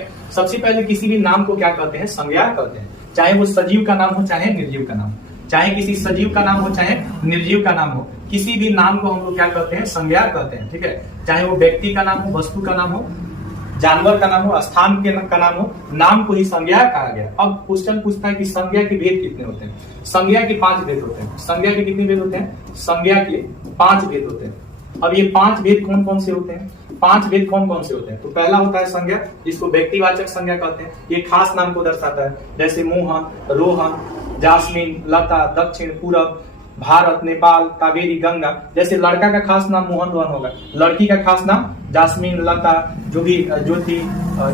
सबसे पहले किसी भी नाम को क्या कहते हैं? संज्ञा कहते हैं। चाहे वो सजीव का नाम हो चाहे निर्जीव का नाम, चाहे किसी सजीव का नाम हो चाहे निर्जीव का नाम हो, किसी भी नाम को हम लोग क्या कहते हैं? संज्ञा कहते हैं। ठीक है, चाहे वो व्यक्ति का नाम हो, वस्तु का नाम हो, जानवर का नाम हो, स्थान का नाम हो, नाम को ही संज्ञा कहा गया। अब क्वेश्चन पूछता है कि संज्ञा के भेद कितने होते हैं? संज्ञा के 5 भेद होते हैं। संज्ञा के कितने भेद होते हैं? संज्ञा के 5 भेद होते हैं। अब ये 5 भेद कौन कौन से होते हैं? 5 भेद कौन कौन से होते हैं? तो पहला होता है संज्ञा, जिसको व्यक्तिवाचक संज्ञा कहते हैं। ये खास नाम को दर्शाता है, जैसे मोहन, रोहन, जास्मीन, लता, दक्षिण, पूरब, भारत, नेपाल, कावेरी, गंगा। जैसे लड़का का खास नाम मोहन रोहन होगा, लड़की का खास नाम जास्मीन, लता, जो भी ज्योति,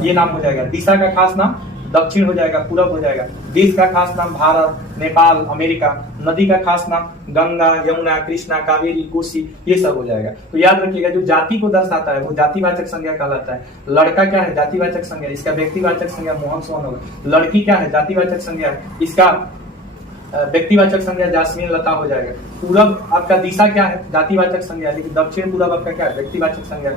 ये नाम हो जाएगा। दिशा का खास नाम दक्षिण हो जाएगा, पूरब हो जाएगा। देश का खास नाम भारत, नेपाल, अमेरिका। नदी का खास नाम गंगा, यमुना, कृष्णा, कावेरी, कोसी, ये सब हो जाएगा। तो याद रखिएगा, जो जाति को दर्शाता है वो जातिवाचक संज्ञा कहलाता है। लड़का क्या है? जातिवाचक संज्ञा, इसका व्यक्तिवाचक संज्ञा मोहन सोहन होगा। लड़की क्या है? जातिवाचक संज्ञा, इसका व्यक्तिवाचक संज्ञा जास्मीन, लता हो जाएगा। पूरब आपका दिशा क्या है? जातिवाचक संज्ञा, लेकिन दक्षिण पूरब आपका क्या है? व्यक्तिवाचक संज्ञा।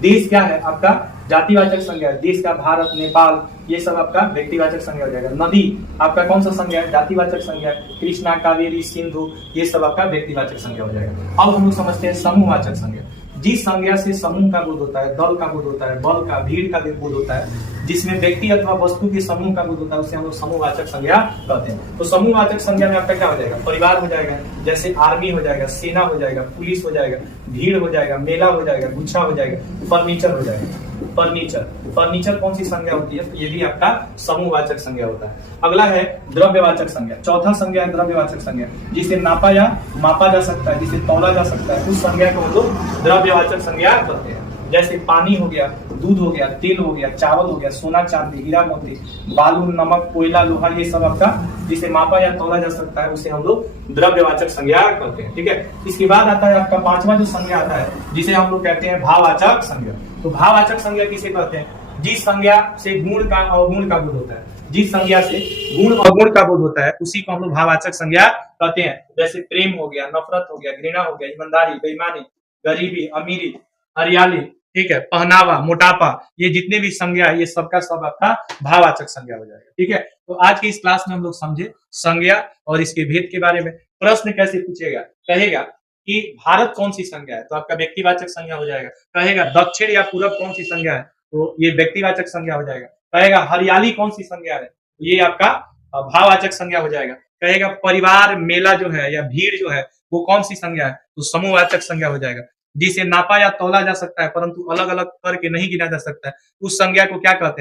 देश क्या है आपका? जातिवाचक संज्ञा, देश का भारत, नेपाल, ये सब आपका व्यक्तिवाचक संज्ञा हो जाएगा। नदी आपका कौन सा संज्ञा है? जातिवाचक संज्ञा, कृष्णा, कावेरी, सिंधु, ये सब आपका व्यक्तिवाचक संज्ञा हो जाएगा। अब हम लोग समझते हैं समूहवाचक संज्ञा। जिस संज्ञा से समूह का बोध होता है, दल का बोध होता है, बल का, भीड़ का बोध होता है, जिसमें व्यक्ति अथवा वस्तु के समूह का बोध होता है, उसे हम लोग समूहवाचक संज्ञा कहते हैं। तो समूहवाचक संज्ञा में आपका क्या हो जाएगा? परिवार हो जाएगा, जैसे आर्मी हो जाएगा, सेना हो जाएगा, पुलिस हो जाएगा, भीड़ हो जाएगा, मेला हो जाएगा, गुच्छा हो जाएगा, फर्नीचर हो जाएगा। फर्नीचर कौन सी संज्ञा होती है? तो ये भी आपका समूहवाचक संज्ञा होता है। अगला है द्रव्यवाचक संज्ञा। चौथा संज्ञा है द्रव्यवाचक संज्ञा, जिसे नापा या मापा जा सकता है, जिसे तौला जा सकता है, उस संज्ञा को हम लोग द्रव्यवाचक संज्ञा कहते हैं। जैसे पानी हो गया, दूध हो गया, तेल हो गया, चावल हो गया, सोना चांदी, हीरा मोती, बालू, नमक, कोयला, लोहा, ये सब आपका जिसे मापा या तौला जा सकता है, उसे हम लोग द्रव्यवाचक संज्ञा कहते हैं। ठीक है, इसके बाद आता है आपका 5वां जो संज्ञा आता है, जिसे हम लोग कहते हैं भाववाचक संज्ञा। तो भाववाचक संज्ञा किसे कहते हैं? जिस संज्ञा से गुण का अवगुण का बोध होता है, जिस संज्ञा से गुण अवगुण का बोध होता है, उसी को हम लोग भाववाचक संज्ञा कहते हैं। जैसे प्रेम हो गया, नफरत हो गया, घृणा हो गया, ईमानदारी, बेईमानी, गरीबी, अमीरी, हरियाली, ठीक है, पहनावा, मोटापा, ये जितने भी संज्ञा है, ये सबका सब आपका भाववाचक संज्ञा हो जाएगा। ठीक है, तो आज की इस क्लास में हम लोग समझे संज्ञा और इसके भेद के बारे में। प्रश्न कैसे पूछेगा? कहेगा कि भारत कौन सी संज्ञा है? तो आपका व्यक्तिवाचक संज्ञा हो जाएगा। कहेगा दक्षिण या पूरब कौन सी संज्ञा है? तो ये व्यक्तिवाचक संज्ञा हो जाएगा। कहेगा हरियाली कौन सी संज्ञा है? ये आपका भाववाचक संज्ञा हो जाएगा। कहेगा परिवार, मेला जो है या भीड़ जो है, वो कौन सी संज्ञा है? तो समूहवाचक संज्ञा हो जाएगा। जिसे नापा या तौला जा सकता है परंतु अलग अलग करके नहीं गिना जा सकता है, उस संज्ञा को क्या कहते हैं?